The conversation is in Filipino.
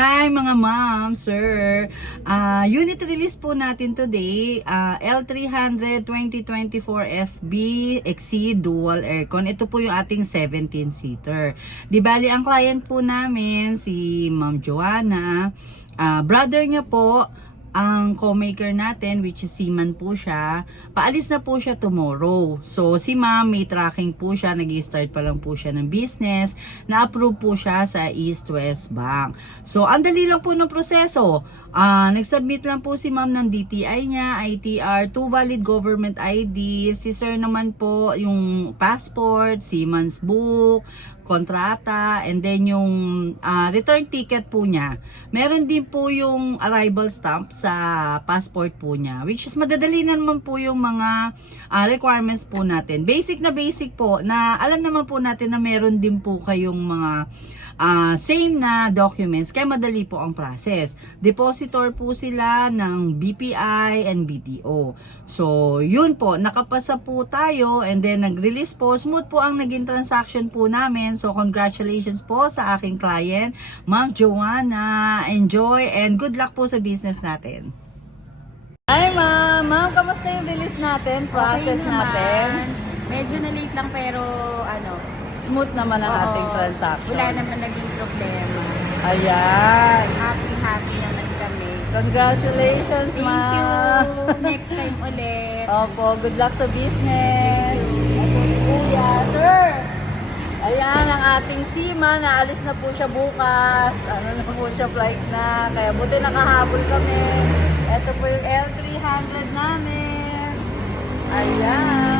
Hi mga ma'am, sir. Unit release po natin today, L300 2024 FB Exceed Dual Aircon. Ito po yung ating 17-seater. Di bali, ang client po namin, si Ma'am Joanna, brother niya po, ang co-maker natin, which is Seaman po siya, paalis na po siya tomorrow. So, si ma'am, may tracking po siya, nag-start pa lang po siya ng business, na-approve po siya sa East West Bank. So, ang dali lang po ng proseso. Nag-submit lang po si ma'am ng DTI niya, ITR, 2 valid government ID, si sir naman po yung passport, Seaman's book, kontrata, and then yung return ticket po niya. Meron din po yung arrival stamp sa passport po niya, which is madadali naman po yung mga requirements po natin. Basic na basic po, na alam naman po natin na meron din po kayong mga same na documents, kaya madali po ang process. Depositor po sila ng BPI and BDO. So, yun po, nakapasa po tayo, and then nag-release po. Smooth po ang naging transaction po namin. So, congratulations po sa aking client, Ma'am Joanna. Enjoy and good luck po sa business natin. Hi ma'am! Ma'am, kamusta yung release natin? Process Okay natin? Medyo na-late lang pero Smooth naman ang ating transaction. wala naman naging problema. Ayan. Happy naman kami. Congratulations, Thank ma'am. you. Next time ulit. Opo, good luck sa business. Thank you. Ako si Kuya, sir. Ayan, ang ating Seaman, naalis na po siya bukas. Ano na po siya, flight na. Kaya buti nakahabol kami. Ito po yung L300 namin. Ayan.